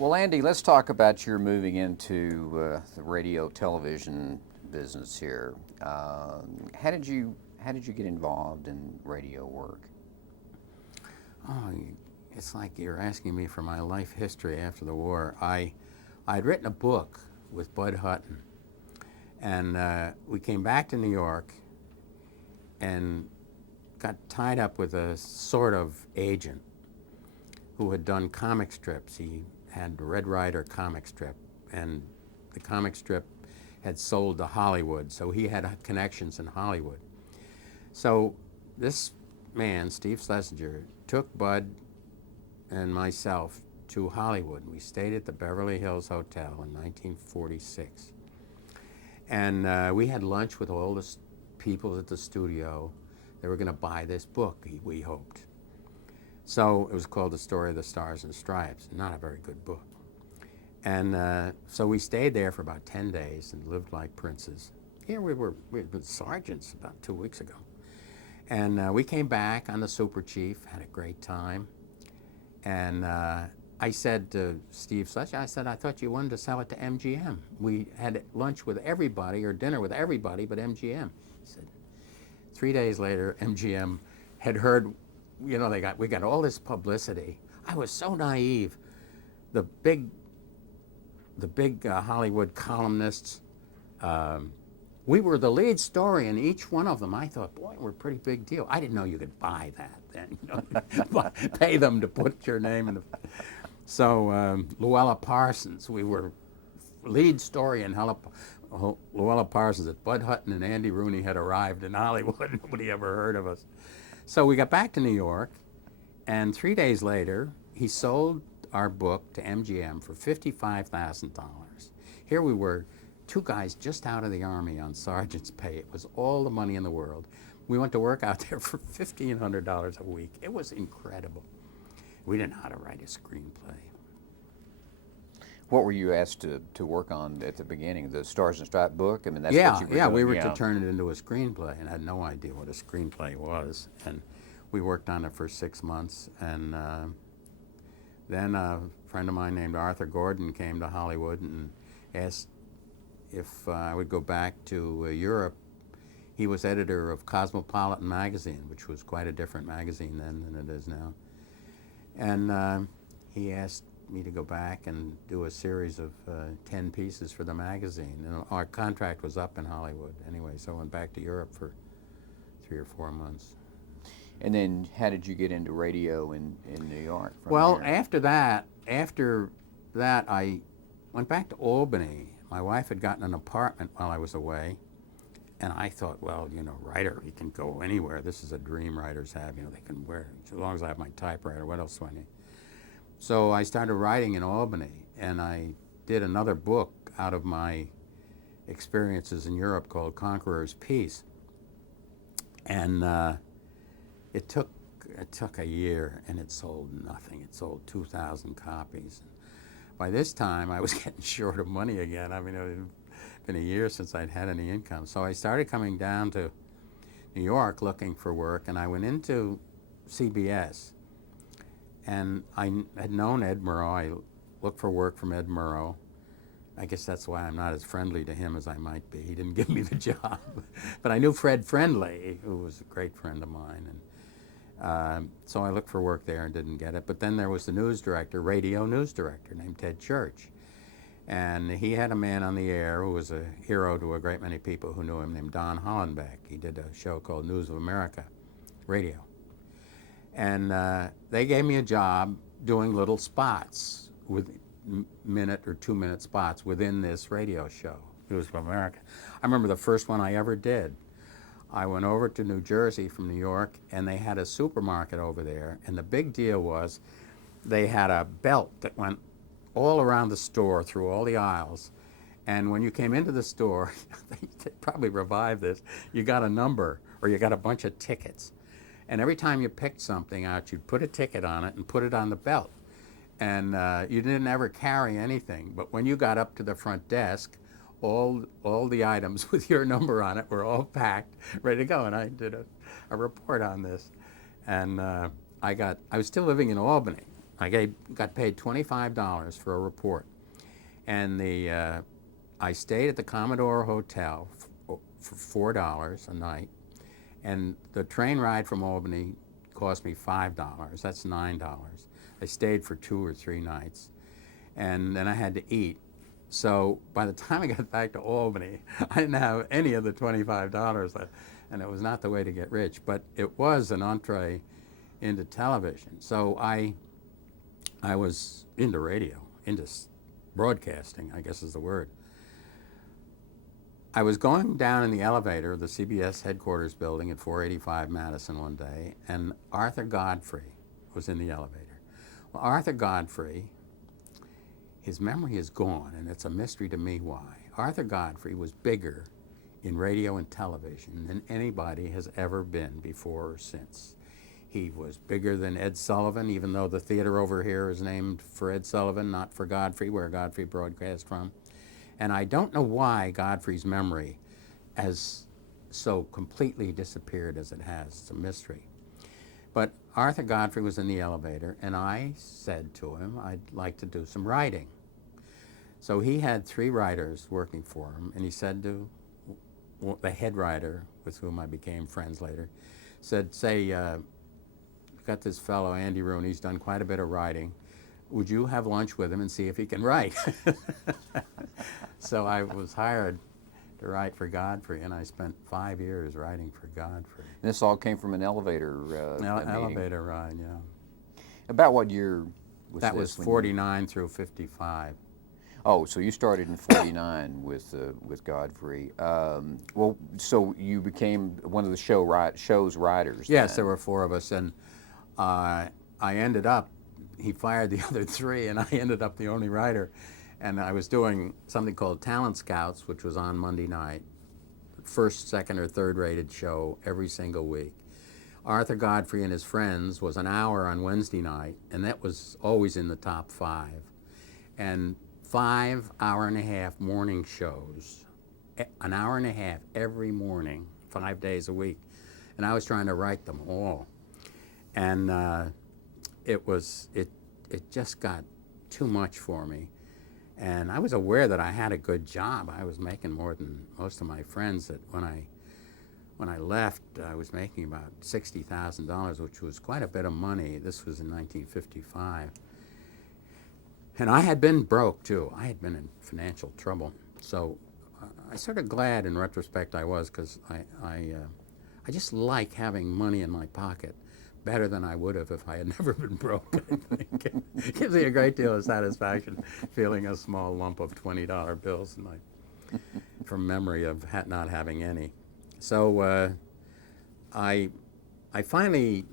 Well, Andy, let's talk about your moving into the radio television business here. How did you get involved in radio work? Oh, it's like you're asking me for my life history after the war. I'd written a book with Bud Hutton, and we came back to New York and got tied up with a sort of agent who had done comic strips. He had the Red Ryder comic strip, and the comic strip had sold to Hollywood, so he had connections in Hollywood. So this man, Steve Schlesinger, took Bud and myself to Hollywood. We stayed at the Beverly Hills Hotel in 1946. And we had lunch with all the people at the studio. They were going to buy this book, we hoped. So it was called The Story of the Stars and Stripes, not a very good book. And so we stayed there for about 10 days and lived like princes. Here we'd been sergeants about 2 weeks ago. And we came back on the Super Chief, had a great time. And I said to Steve Schlesinger, I said, I thought you wanted to sell it to MGM. We had lunch with everybody or dinner with everybody but MGM. He said, 3 days later, MGM had heard, you know, we got all this publicity. I was so naive. The big Hollywood columnists, we were the lead story in each one of them. I thought, boy, we're a pretty big deal. I didn't know you could buy that then, you know, pay them to put your name in the. So Luella Parsons, we were lead story in Luella Parsons that Bud Hutton and Andy Rooney had arrived in Hollywood. Nobody ever heard of us. So we got back to New York, and 3 days later, he sold our book to MGM for $55,000. Here we were, two guys just out of the Army on sergeant's pay. It was all the money in the world. We went to work out there for $1,500 a week. It was incredible. We didn't know how to write a screenplay. What were you asked to work on at the beginning? The Stars and Stripes book? I mean, that's Yeah, what you were yeah, doing. we were to turn it into a screenplay and had no idea what a screenplay was. And we worked on it for 6 months. And then a friend of mine named Arthur Gordon came to Hollywood and asked if I would go back to Europe. He was editor of Cosmopolitan magazine, which was quite a different magazine then than it is now. And he asked me to go back and do a series of 10 pieces for the magazine. And our contract was up in Hollywood anyway, so I went back to Europe for 3 or 4 months. And then how did you get into radio in New York from Well, there? after that, I went back to Albany. My wife had gotten an apartment while I was away. And I thought, well, you know, writer, he can go anywhere. This is a dream writers have, you know, they can wear, as long as I have my typewriter, what else do I need? So I started writing in Albany, and I did another book out of my experiences in Europe called Conqueror's Peace. And it took a year, and it sold nothing. It sold 2,000 copies. By this time, I was getting short of money again. I mean, it had been a year since I'd had any income. So I started coming down to New York looking for work, and I went into CBS. And I had known Ed Murrow. I looked for work from Ed Murrow. I guess that's why I'm not as friendly to him as I might be. He didn't give me the job. But I knew Fred Friendly, who was a great friend of mine. And so I looked for work there and didn't get it. But then there was the news director, radio news director, named Ted Church. And he had a man on the air who was a hero to a great many people who knew him, named Don Hollenbeck. He did a show called News of America, radio. And they gave me a job doing little spots, with minute or 2 minute spots within this radio show, News of America. I remember the first one I ever did. I went over to New Jersey from New York, and they had a supermarket over there. And the big deal was they had a belt that went all around the store through all the aisles. And when you came into the store, they probably revived this, you got a number or you got a bunch of tickets. And every time you picked something out, you'd put a ticket on it and put it on the belt. And you didn't ever carry anything. But when you got up to the front desk, all the items with your number on it were all packed, ready to go. And I did a report on this. And I was still living in Albany. got paid $25 for a report, and I stayed at the Commodore Hotel for $4 a night, and the train ride from Albany cost me $5. That's $9. I stayed for 2 or 3 nights, and then I had to eat. So by the time I got back to Albany, I didn't have any of the $25 left, and it was not the way to get rich, but it was an entree into television. So I was into radio, into broadcasting, I guess is the word. I was going down in the elevator of the CBS headquarters building at 485 Madison one day, and Arthur Godfrey was in the elevator. Well, Arthur Godfrey, his memory is gone, and it's a mystery to me why. Arthur Godfrey was bigger in radio and television than anybody has ever been before or since. He was bigger than Ed Sullivan, even though the theater over here is named for Ed Sullivan, not for Godfrey, where Godfrey broadcast from. And I don't know why Godfrey's memory has so completely disappeared as it has. It's a mystery. But Arthur Godfrey was in the elevator, and I said to him, I'd like to do some writing. So he had 3 writers working for him, and he said to the head writer, with whom I became friends later, said, say, we've got this fellow, Andy Rooney, he's done quite a bit of writing. Would you have lunch with him and see if he can write? So I was hired to write for Godfrey, and I spent 5 years writing for Godfrey. And this all came from an elevator meeting. Elevator ride, yeah. About what year was That this? was 49 through 55. Oh, so you started in 49 with Godfrey. Well, so you became one of the show's writers. Yes, then. there were 4 of us, and I ended up, he fired the other 3, and I ended up the only writer. And I was doing something called Talent Scouts, which was on Monday night, first, second, or third rated show every single week. Arthur Godfrey and his friends was an hour on Wednesday night, and that was always in the top 5. And 5 hour-and-a-half morning shows, an hour and a half every morning, 5 days a week. And I was trying to write them all. And it just got too much for me. And I was aware that I had a good job. I was making more than most of my friends. That when I left, I was making about $60,000, which was quite a bit of money. This was in 1955. And I had been broke, too. I had been in financial trouble. So I sort of glad, in retrospect, I was, because I just like having money in my pocket better than I would have if I had never been broke. I think it gives me a great deal of satisfaction feeling a small lump of $20 bills from memory of not having any. So I finally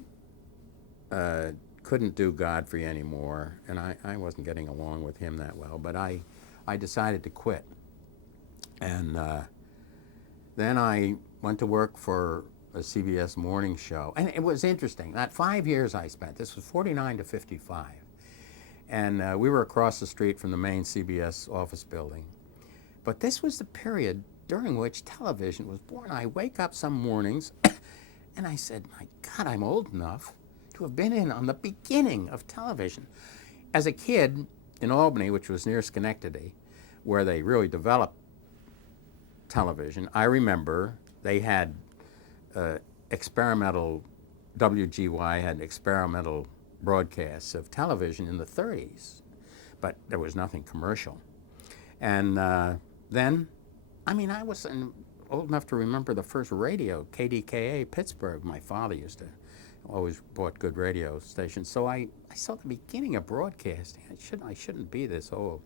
couldn't do Godfrey anymore, and I wasn't getting along with him that well, but I decided to quit. And then I went to work for a CBS morning show. And it was interesting. That 5 years I spent, this was 49 to 55. And we were across the street from the main CBS office building. But this was the period during which television was born. I wake up some mornings and I said, my God, I'm old enough to have been in on the beginning of television. As a kid in Albany, which was near Schenectady, where they really developed television, I remember they had experimental, WGY had experimental broadcasts of television in the 30s, but there was nothing commercial. And then, I mean, I was old enough to remember the first radio, KDKA, Pittsburgh. My father used to always bought good radio stations. So I saw the beginning of broadcasting. I shouldn't be this old.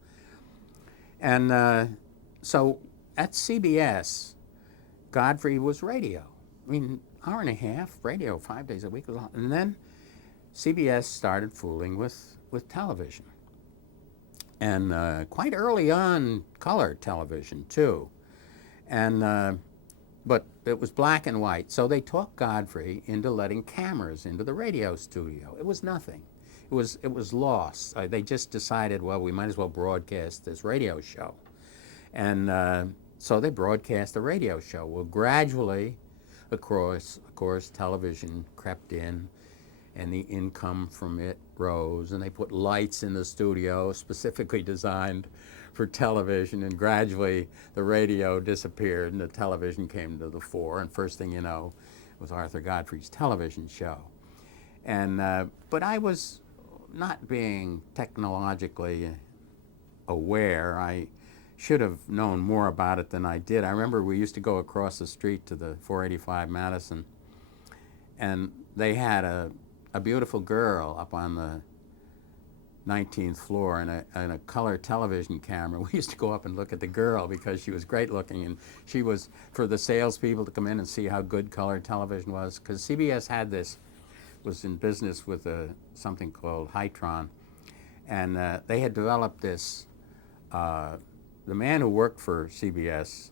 And so at CBS, Godfrey was radio. I mean, hour and a half, radio 5 days a week was a lot. And then CBS started fooling with television. And quite early on, color television, too. And but it was black and white. So they talked Godfrey into letting cameras into the radio studio. It was nothing. It was lost. They just decided, well, we might as well broadcast this radio show. And so they broadcast a radio show. Well, gradually, of course, television crept in, and the income from it rose, and they put lights in the studio specifically designed for television, and gradually the radio disappeared and the television came to the fore, and first thing you know, it was Arthur Godfrey's television show. And but I was not being technologically aware. I should have known more about it than I did. I remember we used to go across the street to the 485 Madison, and they had a beautiful girl up on the 19th floor and a color television camera. We used to go up and look at the girl because she was great looking, and she was for the salespeople to come in and see how good color television was, because CBS had this, was in business with something called Hytron, and they had developed this. The man who worked for CBS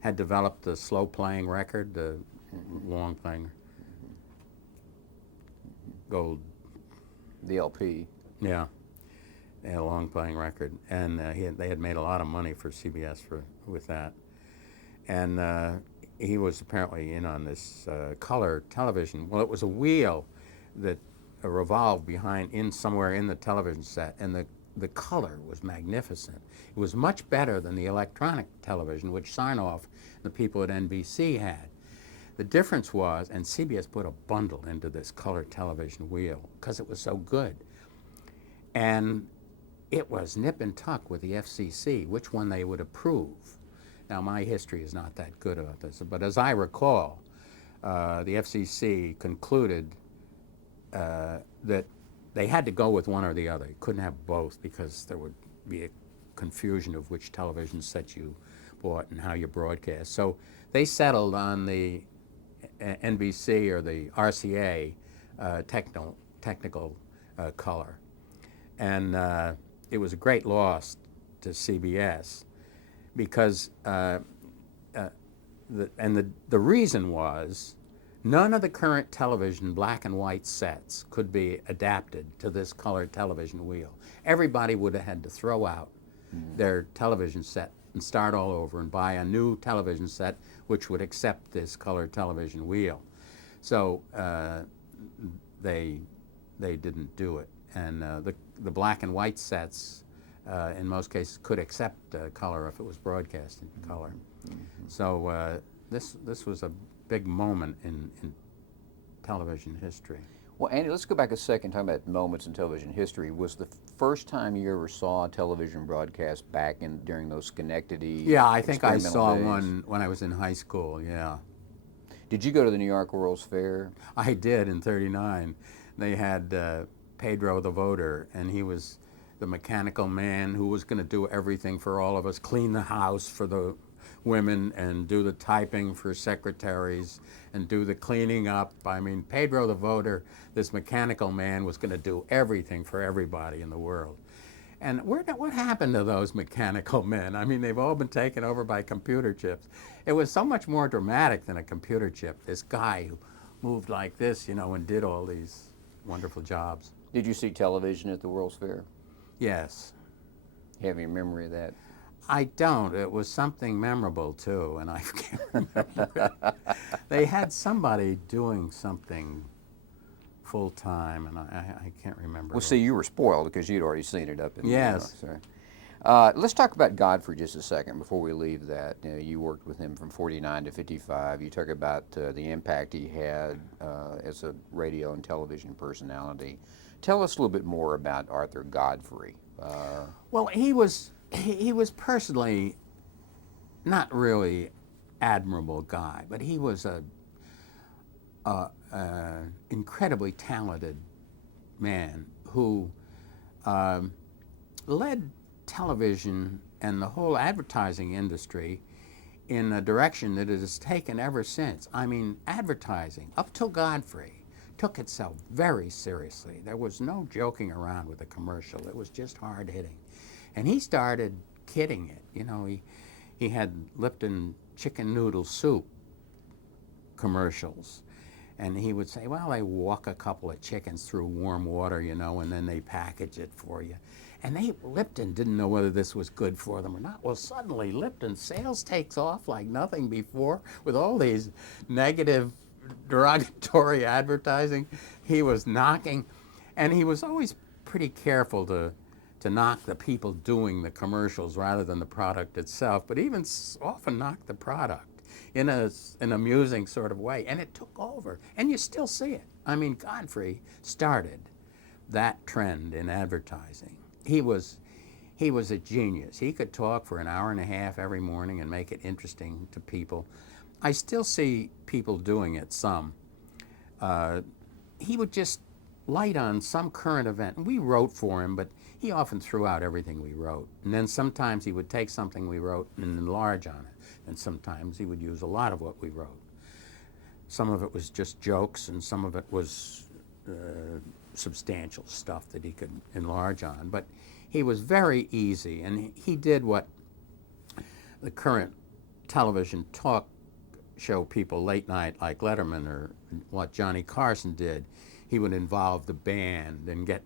had developed the slow playing record, the long playing gold. The LP. Yeah, they had a long playing record, and they had made a lot of money for CBS with that. And he was apparently in on this color television. Well, it was a wheel that revolved somewhere in the television set, and the color was magnificent. It was much better than the electronic television, which Sarnoff and the people at NBC had. The difference was, and CBS put a bundle into this color television wheel because it was so good. And it was nip and tuck with the FCC, which one they would approve. Now, my history is not that good about this, but as I recall, the FCC concluded that they had to go with one or the other. You couldn't have both because there would be a confusion of which television set you bought and how you broadcast. So they settled on the NBC or the RCA technical color. And it was a great loss to CBS because the reason was none of the current television black and white sets could be adapted to this color television wheel. Everybody would have had to throw out their television set and start all over and buy a new television set which would accept this color television wheel. So they didn't do it. And the black and white sets, in most cases, could accept color if it was broadcast in color. So this was a big moment in television history. Well, Andy, let's go back a second, talking about moments in television history. Was the first time you ever saw a television broadcast back during those Schenectady Yeah, I think I saw days? one when I was in high school, yeah. Did you go to the New York World's Fair? I did in '39. They had Pedro the voter, and he was the mechanical man who was going to do everything for all of us, clean the house for the women and do the typing for secretaries and do the cleaning up. I mean, Pedro the voter, this mechanical man, was going to do everything for everybody in the world. And what happened to those mechanical men? I mean, they've all been taken over by computer chips. It was so much more dramatic than a computer chip. This guy who moved like this, you know, and did all these wonderful jobs. Did you see television at the World's Fair? Yes. You have any memory of that? I don't. It was something memorable, too, and I can't remember it. They had somebody doing something full-time, and I can't remember. Well, see, you were spoiled because you'd already seen it up in Yes. New York. So. Let's talk about God for just a second before we leave that. You worked with him from 49 to 55. You talk about the impact he had as a radio and television personality. Tell us a little bit more about Arthur Godfrey. Well, he was personally not really admirable guy, but he was a incredibly talented man who led television and the whole advertising industry in a direction that it has taken ever since. I mean, advertising, up till Godfrey, took itself very seriously. There was no joking around with a commercial. It was just hard hitting. And he started kidding it. You know, he had Lipton chicken noodle soup commercials. And he would say, well, they walk a couple of chickens through warm water, you know, and then they package it for you. And Lipton didn't know whether this was good for them or not. Well, suddenly Lipton sales takes off like nothing before with all these negative derogatory advertising. He was knocking, and he was always pretty careful to knock the people doing the commercials rather than the product itself, but even often knock the product in an amusing sort of way. And it took over, and you still see it. I mean, Godfrey started that trend in advertising. He was a genius. He could talk for an hour and a half every morning and make it interesting to people. I still see people doing it some. He would just light on some current event. We wrote for him, but he often threw out everything we wrote. And then sometimes he would take something we wrote and enlarge on it. And sometimes he would use a lot of what we wrote. Some of it was just jokes, and some of it was substantial stuff that he could enlarge on. But he was very easy, and he did what the current television talk show people late night like Letterman, or what Johnny Carson did. He would involve the band and get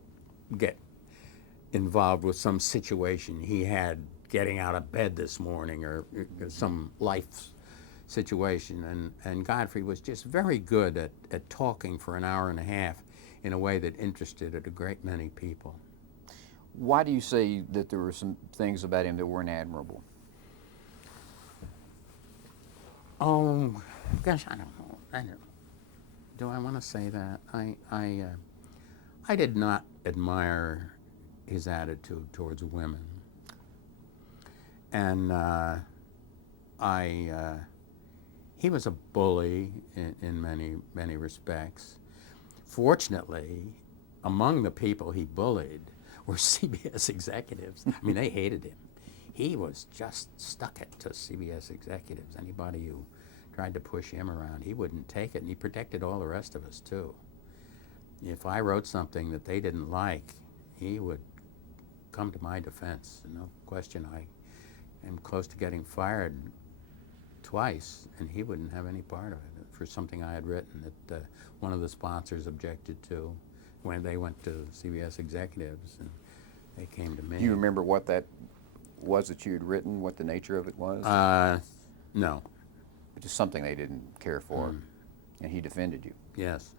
involved with some situation he had getting out of bed this morning, or some life situation. And Godfrey was just very good at talking for an hour and a half in a way that interested a great many people. Why do you say that there were some things about him that weren't admirable? Oh, gosh, I don't know. Do I want to say that? I did not admire his attitude towards women, and he was a bully in many respects. Fortunately, among the people he bullied were CBS executives. I mean, they hated him. He was just stuck it to CBS executives. Anybody who tried to push him around, he wouldn't take it, and he protected all the rest of us too. If I wrote something that they didn't like, he would come to my defense. No question. I am close to getting fired twice, and he wouldn't have any part of it for something I had written that one of the sponsors objected to when they went to CBS executives, and they came to me. Do you remember what that was that you had written, what the nature of it was? No. Just something they didn't care for, and he defended you. Yes.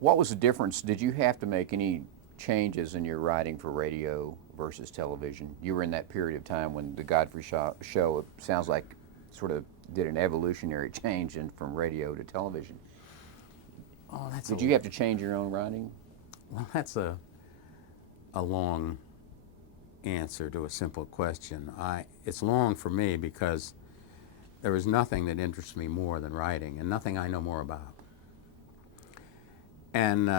What was the difference? Did you have to make any changes in your writing for radio versus television? You were in that period of time when the Godfrey show, it sounds like, sort of did an evolutionary change from radio to television. Oh, that's. Did you have to change your own writing? Well, that's a long answer to a simple question. It's long for me because there is nothing that interests me more than writing, and nothing I know more about. And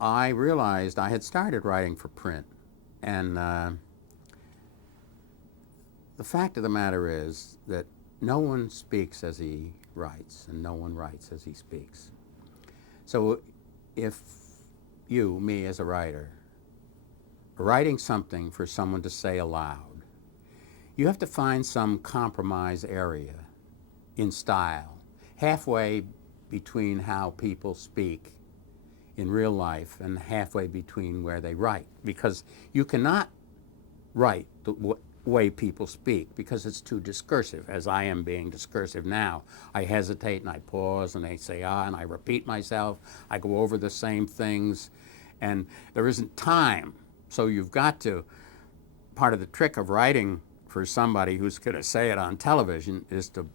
I realized I had started writing for print, and the fact of the matter is that no one speaks as he writes, and no one writes as he speaks. So if you, me as a writer, are writing something for someone to say aloud, you have to find some compromise area in style, halfway between how people speak in real life and halfway between where they write. Because you cannot write the way people speak because it's too discursive, as I am being discursive now. I hesitate and I pause and I say and I repeat myself. I go over the same things, and there isn't time. So you've got to, part of the trick of writing for somebody who's going to say it on television is to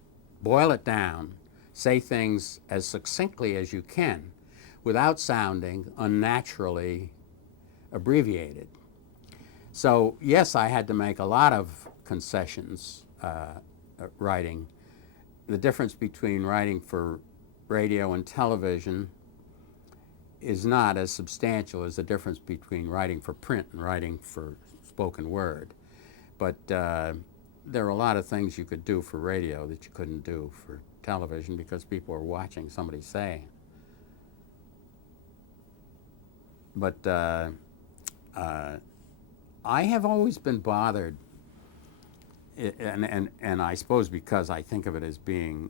boil it down, say things as succinctly as you can without sounding unnaturally abbreviated. So yes, I had to make a lot of concessions writing. The difference between writing for radio and television is not as substantial as the difference between writing for print and writing for spoken word. But there are a lot of things you could do for radio that you couldn't do for television because people are watching somebody say. But I have always been bothered, and I suppose because I think of it as being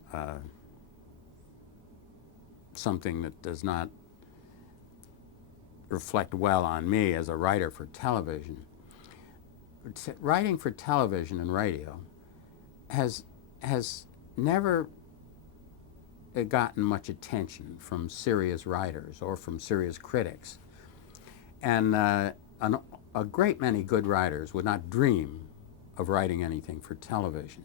something that does not reflect well on me as a writer for television. Writing for television and radio has never gotten much attention from serious writers or from serious critics. And a great many good writers would not dream of writing anything for television.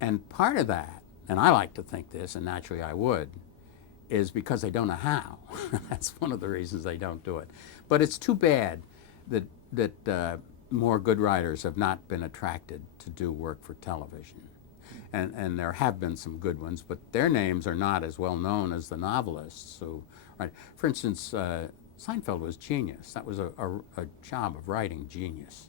And part of that, and I like to think this, and naturally I would, is because they don't know how. That's one of the reasons they don't do it. But it's too bad that more good writers have not been attracted to do work for television. And there have been some good ones, but their names are not as well known as the novelists who write. For instance, Seinfeld was genius. That was a job of writing genius.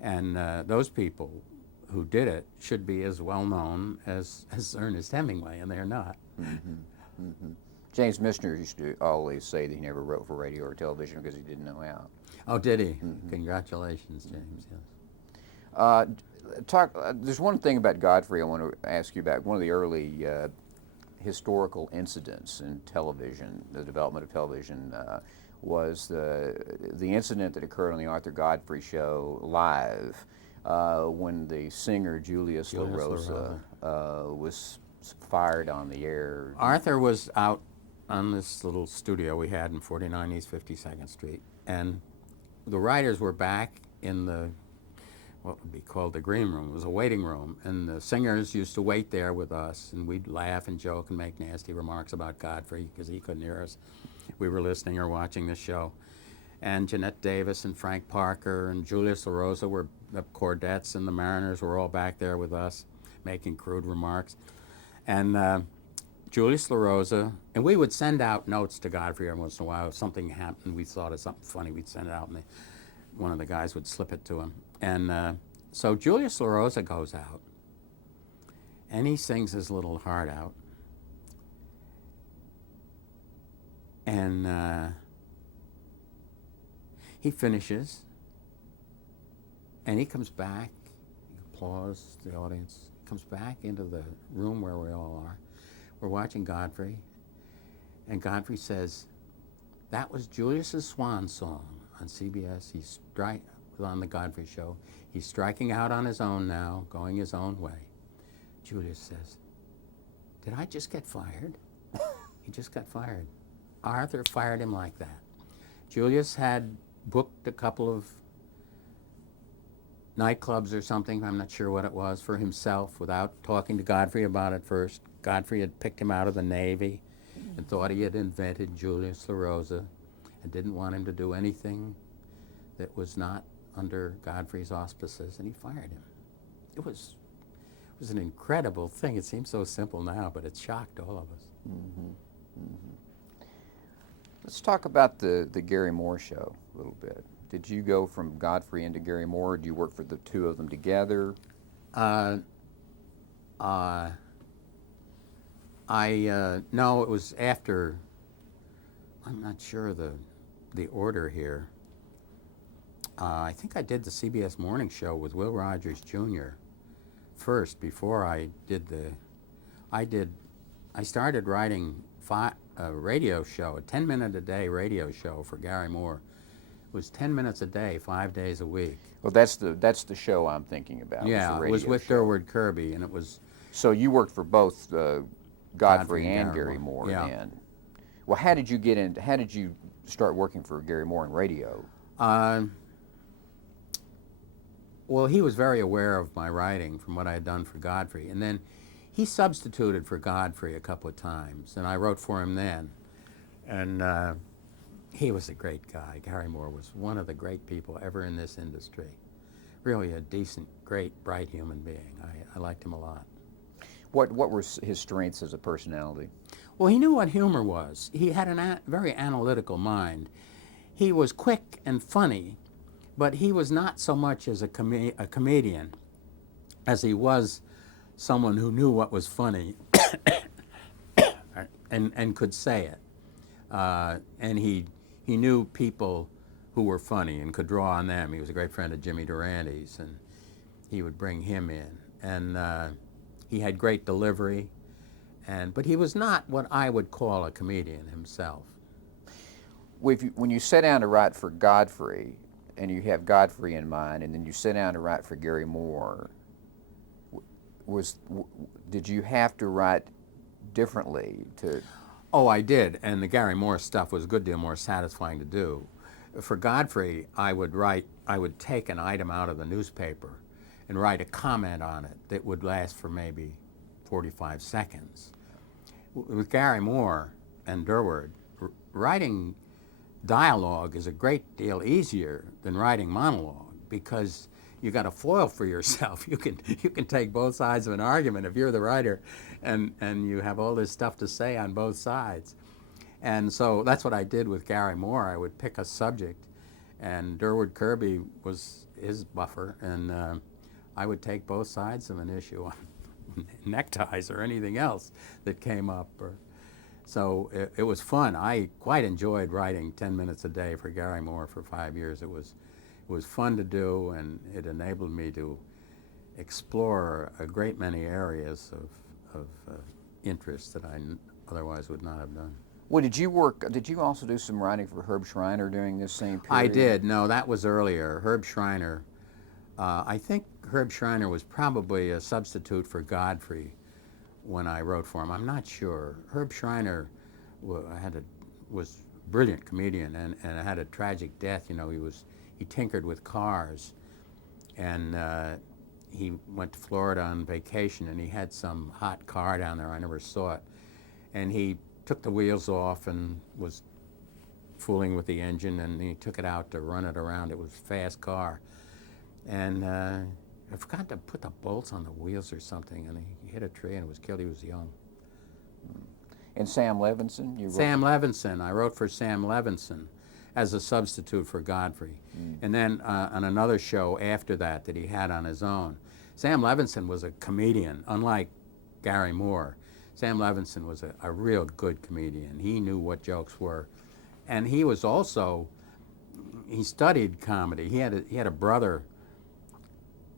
And those people who did it should be as well known as Ernest Hemingway, and they're not. Mm-hmm. Mm-hmm. James Michener used to always say that he never wrote for radio or television because he didn't know how. Oh, did he? Mm-hmm. Congratulations, James. Yes. There's one thing about Godfrey I want to ask you about. One of the early historical incidents in television, the development of television, was the incident that occurred on the Arthur Godfrey show live when the singer Julius LaRosa was fired on the air. Arthur was out on this little studio we had in 49 East 52nd Street, and the writers were back in the what would be called the green room. It was a waiting room, and the singers used to wait there with us, and we'd laugh and joke and make nasty remarks about Godfrey because he couldn't hear us. We were listening or watching the show. And Jeanette Davis and Frank Parker and Julius LaRosa were the Cordettes, and the Mariners were all back there with us making crude remarks. And Julius LaRosa, and we would send out notes to Godfrey every once in a while. If something happened, we thought of something funny, we'd send it out, and one of the guys would slip it to him. And so Julius LaRosa goes out, and he sings his little heart out. And he finishes, and he comes back, he applauds the audience, comes back into the room where we all are. We're watching Godfrey, and Godfrey says, "That was Julius's swan song on CBS. He's on the Godfrey show. He's striking out on his own now, going his own way." Julius says, "Did I just get fired?" He just got fired. Arthur fired him like that. Julius had booked a couple of nightclubs or something, I'm not sure what it was, for himself without talking to Godfrey about it first. Godfrey had picked him out of the Navy and thought he had invented Julius LaRosa and didn't want him to do anything that was not under Godfrey's auspices, and he fired him. It was an incredible thing. It seems so simple now, but it shocked all of us. Mm-hmm. Mm-hmm. Let's talk about the Gary Moore show a little bit. Did you go from Godfrey into Gary Moore, or do you work for the two of them together? No, it was after, I'm not sure the order here. I think I did the CBS morning show with Will Rogers Jr. first before I did I started writing a radio show, a 10-minute-a-day radio show for Gary Moore. It was 10 minutes a day, 5 days a week. Well, that's the show I'm thinking about. Yeah, it was with Durward Kirby, and it was... So you worked for both Godfrey and Gary Moore then. Well, how did you start working for Gary Moore in radio? Well, he was very aware of my writing from what I had done for Godfrey, and then he substituted for Godfrey a couple of times, and I wrote for him then. And he was a great guy. Gary Moore was one of the great people ever in this industry. Really a decent, great, bright human being. I liked him a lot. What were his strengths as a personality? Well, he knew what humor was. He had a very analytical mind. He was quick and funny, but he was not so much as a comedian as he was someone who knew what was funny and could say it. And he knew people who were funny and could draw on them. He was a great friend of Jimmy Durante's, and he would bring him in. And he had great delivery, but he was not what I would call a comedian himself. When you sit down to write for Godfrey, and you have Godfrey in mind, and then you sit down to write for Gary Moore, did you have to write differently to? Oh, I did, and the Gary Moore stuff was a good deal more satisfying to do. For Godfrey, I would take an item out of the newspaper and write a comment on it that would last for maybe 45 seconds. With Gary Moore and Durward, writing dialogue is a great deal easier than writing monologue because you got a foil for yourself. You can take both sides of an argument if you're the writer, and you have all this stuff to say on both sides. And so that's what I did with Gary Moore. I would pick a subject, and Durward Kirby was his buffer, and I would take both sides of an issue on neckties or anything else that came up. So it was fun. I quite enjoyed writing 10 minutes a day for Gary Moore for 5 years. It was fun to do, and it enabled me to explore a great many areas of interest that I otherwise would not have done. Well, did you also do some writing for Herb Schreiner during this same period? I did. No, that was earlier. Herb Schreiner, I think Herb Schreiner was probably a substitute for Godfrey when I wrote for him. I'm not sure. Herb Schreiner was a brilliant comedian and had a tragic death. You know, he tinkered with cars, and he went to Florida on vacation, and he had some hot car down there. I never saw it, and he took the wheels off and was fooling with the engine, and he took it out to run it around. It was a fast car, and I forgot to put the bolts on the wheels or something, and he hit a tree and was killed. He was young. And Sam Levinson? Sam Levinson. I wrote for Sam Levinson as a substitute for Godfrey. And then on another show after that he had on his own. Sam Levinson was a comedian, unlike Gary Moore. Sam Levinson was a real good comedian. He knew what jokes were. And he was also, he studied comedy. He had a brother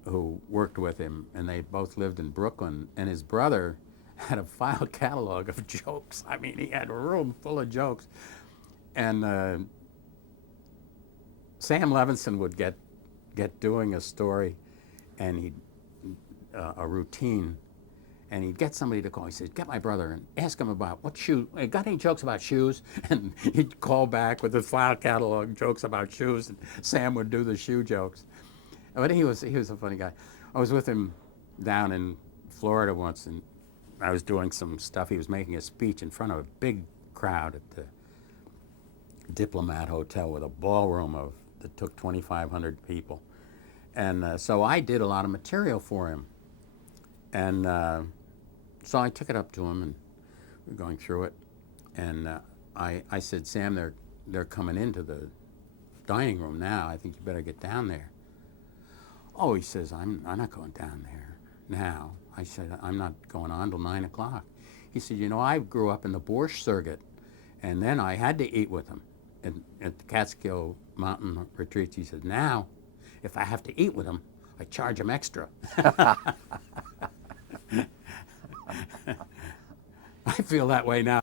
who worked with him, and they both lived in Brooklyn, and his brother had a file catalog of jokes. I mean, he had a room full of jokes. And Sam Levinson would get doing a story, and a routine, and he'd get somebody to call. He said, "Get my brother and ask him about what shoe. Got any jokes about shoes?" And he'd call back with his file catalog jokes about shoes, and Sam would do the shoe jokes. But he was a funny guy. I was with him down in Florida once, and I was doing some stuff. He was making a speech in front of a big crowd at the Diplomat Hotel with a ballroom that took 2,500 people. And so I did a lot of material for him. And so I took it up to him, and we were going through it. And I said, "Sam, they're coming into the dining room now. I think you better get down there." "Oh," he says, I'm not going down there now." I said, "I'm not going on till 9 o'clock. He said, "You know, I grew up in the Borscht Circuit, and then I had to eat with him at the Catskill Mountain retreats." He said, "Now, if I have to eat with him, I charge him extra." I feel that way now.